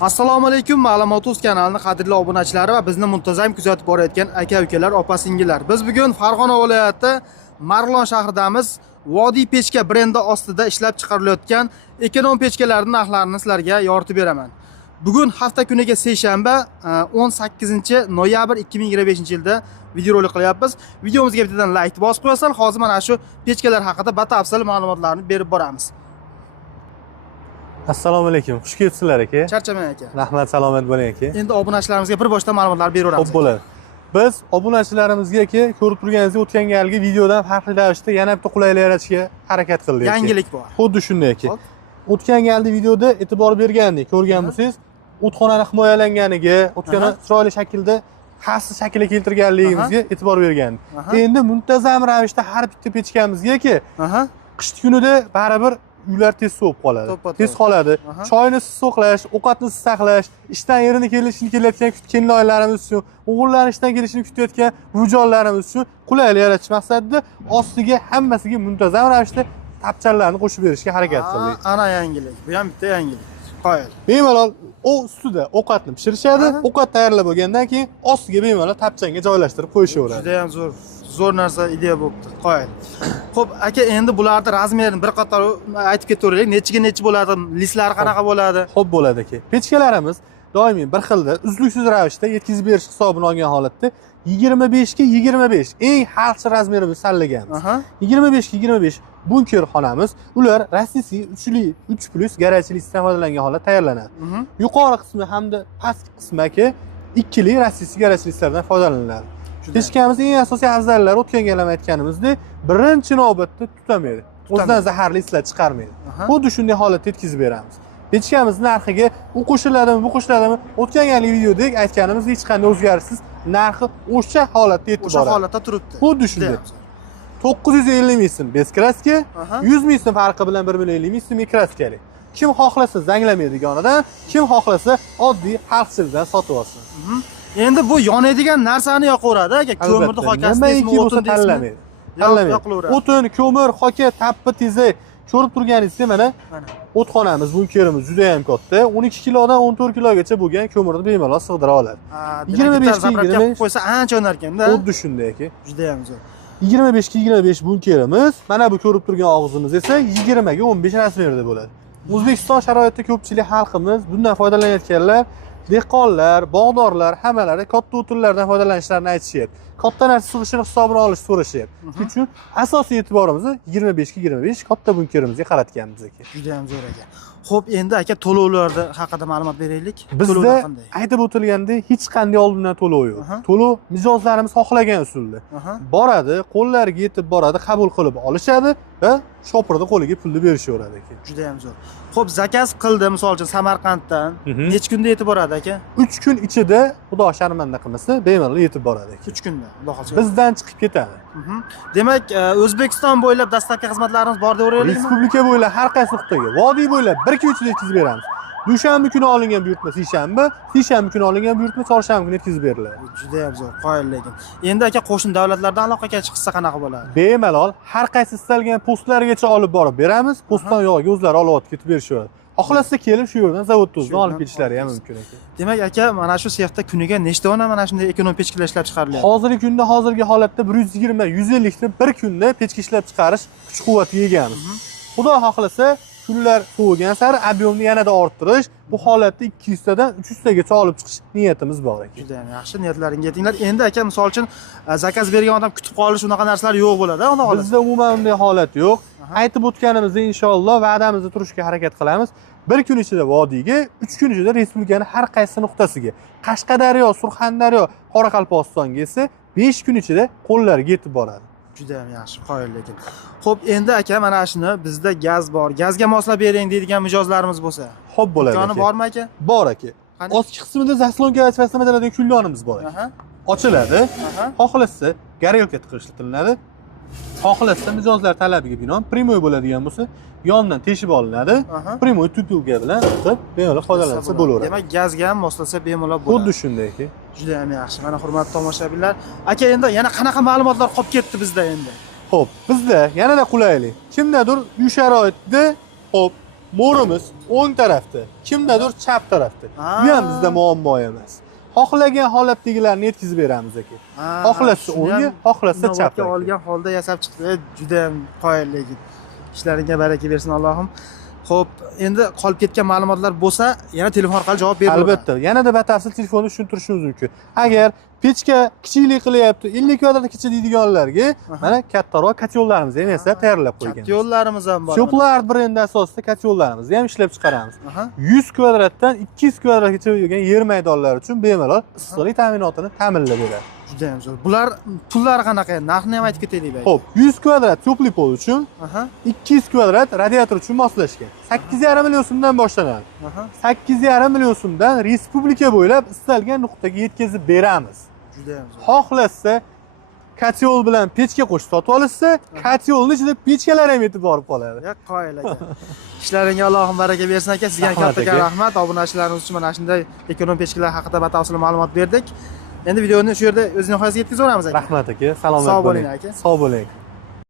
Assalomu alaykum, Ma'lumot.uz kanalining qadrli obunachilari va bizni muntazam kuzatib borayotgan aka-ukalar, opa-singillar. Biz bugun Farg'ona viloyati Marg'ilon shahridamiz. Vodiy pechka brendi ostida ishlab chiqarilayotgan ekonom pechkalarning narxlarini sizlarga yoritib beraman. Bugun hafta kuniga seshanba 18-noyabr 2025-yilda videorolik qilyapmiz. Videomizga bittadan like bosib qo'yasizlar. Hozir mana shu pechkalar haqida batafsil ma'lumotlarni berib boramiz. Assalomu alaykum. Xush kelibsizlar aka. Charchamang aka. Rahmat, salomat bo'ling aka. Endi obunachilarimizga bir boshdan ma'lumotlar beraveramiz. Xo'p bo'ladi. Biz obunachilarimizga aka ko'rib turganingizdek o'tgan galgi videodan farqli ravishda yana bitta qulaylik yaratishga harakat qildik. Yangilik bor. Xuddi shunday aka. O'tgan galgi videoda e'tibor bergandik. Ko'rgan bo'lsangiz, o'txonani himoyalanganiga, o'txona chiroyli shaklda xavfsiz shaklga keltirganligimizga e'tibor bergandik. Endi muntazam ravishda har bitta pechkamizga aka qish kunida baribir uylar tez sovib qoladi. Tez qoladi. Choyni saqlash, ovqatni saqlash, ishdan erini kelishini kelayotgan kelinlarimiz uchun, o'g'illar ishdan kelishini kutayotgan bujonlarimiz uchun qulaylik yaratish maqsadida ostiga hammasiga muntazam ravishda tapchanlarni qo'shib berishga harakat qildik. Ana yangilik. Bu ham bitta yangilik. Qo'yil. Bemalol ustida ovqatni pishirishadi. Ovqat tayyorlab bo'lgandan keyin ostiga bemalol tapchanga joylashtirib qo'yishaveradi. Juda ham zo'r narsa ideya bo'libdi. Qo'yil. Xo'p, aka, endi bularning razmerini bir qator aytib ketaveraylik. Nechiga bo'ladi? Listlari qanaqa bo'ladi? Xo'p bo'ladi aka. Pechkalarimiz doimiy bir xilda uzluksiz ravishda yetkazib berish hisobini olgan holatda 25 ga 25 eng xalqcha razmerimizni tanlaganmiz. 25 ga 25 bunker xonamiz. Ular rastiy 3+ garajchilikdan foydalangan holatda tayyorlanadi. Yuqori qismi hamda pastki qismi aka 2li rastiy garajchiliklardan foydalaniladi. Pechkamizning eng asosiy afzallari o'tgan gal ham aytganimizdek, birinchi navbatda tutamaydi. O'zidan zaharli islar chiqarmaydi. Xuddi shunday holatda yetkazib beramiz. Pechkamiz narxiga u qo'shiladimi, bu qo'shiladimi? O'tgan galgi videoda aytganimiz hech qanday o'zgarishsiz narxi o'sha holatda yetib boradi. O'sha holatda turibdi. Xuddi shunday. 950 ming so'm bez kraska, 100 ming so'm farqi bilan 1 million 50 ming so'm kraskali. Kim xohlasa zanglamaydiganidan, kim xohlasa oddiy xalqchildan sotib olsin. Endi bu yonadigan narsani yoqaveradi aka, ko'mirni hokasini o'tin tanlamaydi. O'tin, ko'mir, hoka, tappi, tezak ko'rib turganingizda mana o'txonamiz, bunkerimiz juda ham katta. 12 kilodan 14 kilogacha bo'lgan ko'mirni bemalol sig'dira oladi. 25 ga 25 qo'ysa ancha yonar ekan-da. Xuddi shunday aka. Juda ham zo'r. 25 ga 25 bunkerimiz, mana bu ko'rib turgan og'zimiz esa 20 ga 15 razmerda bo'ladi. O'zbekiston sharoitida ko'pchilik xalqimiz bundan foydalanayotganlar, dehqonlar, bog'dorlar hammalari katta o'tinlardan foydalanishlarini aytishyapti. Katta narsa sig'ishini hisobini olish so'rashyapti. Shuning uchun asosiy e'tiborimizni 25 ga 25 katta bunkerimizga qaratganmiz aka. Juda ham zo'r aka. Xo'p, endi aka to'lovlarda haqida ma'lumot beraylik. Bizda aytib o'tilgandek hech qanday oldindan to'lov yo'q. To'lov mijozlarimiz xohlagan usulda. Boradi, qo'llariga yetib boradi, qabul qilib olishadi va shopirda qo'liga pulni berishaveradi aka. Juda ham zo'r. Xo'p, zakaz qildi, misol uchun Samarqanddan. Necha kunda yetib boradi aka? 3 kun ichida, xudo sharmanda qilmasa, bemalol yetib boradi aka. 3 kunda, xudo xohlasa. Bizdan chiqib ketadi. Demak, O'zbekiston bo'ylab dastlabki xizmatlarimiz bor deyaveraylikmi? Respublika bo'ylab har qaysi nuqtaga, vodiy bo'ylab 1 kun ichida yetkazib beramiz. Dushanba kuni olingan buyurtma seshanba, seshanba kuni olingan buyurtma chorshanba kuni yetkazib beriladi. Juda ham zo'r, qoyil lekin. Endi aka qo'shni davlatlardan aloqaga chiqsa qanaqa bo'ladi? Bemalol har qaysi istalgan postlargacha olib borib beramiz. Postdan yo'g'iga o'zlari olib ketib berishaveradi. Xohlasa kelib shu yerdan zavoddan olib ketishlari ham mumkin aka. Demak aka, mana shu sexda kuniga nechta dona mana shunday ekonom pechkalar ishlab chiqarilyapti? Hozirgi kunda, hozirgi holatda 120-150 ta bir kunda pechka ishlab chiqarish kuch-quvvatiga egamiz. Xudo xohlasa kunlar sovigan sari ob'yomni yanada orttirish, bu holatda 200 tadan 300 tagacha olib chiqish niyatimiz bor aka. Juda ham yaxshi, niyatlaringga yetinglar. Endi aka, misol uchun zakaz bergan odam kutib qolish unaqa narsalar yo'q bo'ladi, xudo xohlasa. Bizda umuman bunday holat yo'q. Aytib o'tganimizda inshaalloh va'damizni turishga harakat qilamiz. 1 kun ichida vodiyga, 3 kun ichida respublikaning har qaysi nuqtasiga, Qashqadaryo, Surxondaryo, Qoraqalpog'istonga esa 5 kun ichida qo'llariga yetib boradi. Juda ham yaxshi, qoyil lekin. Xo'p, endi aka, mana shuni bizda gaz bor. Gazga moslab bering deydigan mijozlarimiz bo'lsa. Xo'p bo'ladi. Imkoni bormi aka? Bor aka. Ostki qismida zaslonka vazifasida kullanimiz bor aka. Ochiladi. Xohlasa garyolka tiqilishitiladi. Xohlasa mijozlar talabiga binoan primoy bo'ladigan bo'lsa, yondan teshib olinadi. Primoy tutilga bilan qilib bemalol foydalansa bo'laveradi. Demak, gazga ham moslasa bemalol bo'ladi. Xuddi shunday aka. Juda ham yaxshi. Mana hurmatli tomoshabinlar, aka, endi yana qanaqa ma'lumotlar qolib ketdi bizda endi? Xo'p, bizda yanada qulaylik. Kimdadir uy sharoitida, xo'p, mo'rimiz o'ng tarafda, kimdadir chap tarafda. Ah. Bu ham bizda muammo emas. Xohlagan holatdagilarni yetkazib beramiz aka. Xohlasa o'ngga, xohlasa chapga. olgan holda yasab chiqdi. Juda ham qoyil lekin. Ishlaringga baraka bersin Allohim. Xo'p, endi qolib ketgan ma'lumotlar bo'lsa, yana telefon orqali javob beraman. Albatta, yanada batafsil telefonda tushuntirishimiz mumkin. Agar pechka kichiklik qilyapti, 50 kvadratgacha deydiganlarga mana kattaroq kotyollarimizni ham esa tayyorlab qo'yganmiz. Kotyollarimiz ham bor. Cho'plar brendi asosida kotyollarimizni ham ishlab chiqaramiz. 100 kvadratdan 200 kvadratgacha bo'lgan yer maydonlari uchun bemalol issiqlik ta'minotini ta'minlab beradi. Juda ham zo'r. Bular pullari qanaqa? Narxini ham aytib ketaylik. Xo'p, 100 kvadrat to'pli pol uchun, 200 kvadrat radiator uchun moslashgan. 8,5 million so'mdan boshlanadi. 8,5 million so'mdan respublika bo'ylab istalgan nuqtaga yetkazib beramiz. Juda ham zo'r. Xohlasa kotyol bilan pechka qo'shib sotib olsa, kotyolning ichida pechkalar ham yetib borib qoladi. Ya qoyil aka. Ishlaringga Allohim baraka bersin aka. Sizga kattakon rahmat. Obunachilarimiz uchun mana shunday ekonom pechkalar haqida batafsil ma'lumot berdik. Endi videoni shu yerda o'z nihoyasiga yetkazaveramiz aka. Rahmat aka, salomat bo'ling. Sog' bo'ling aka. Sog' bo'ling.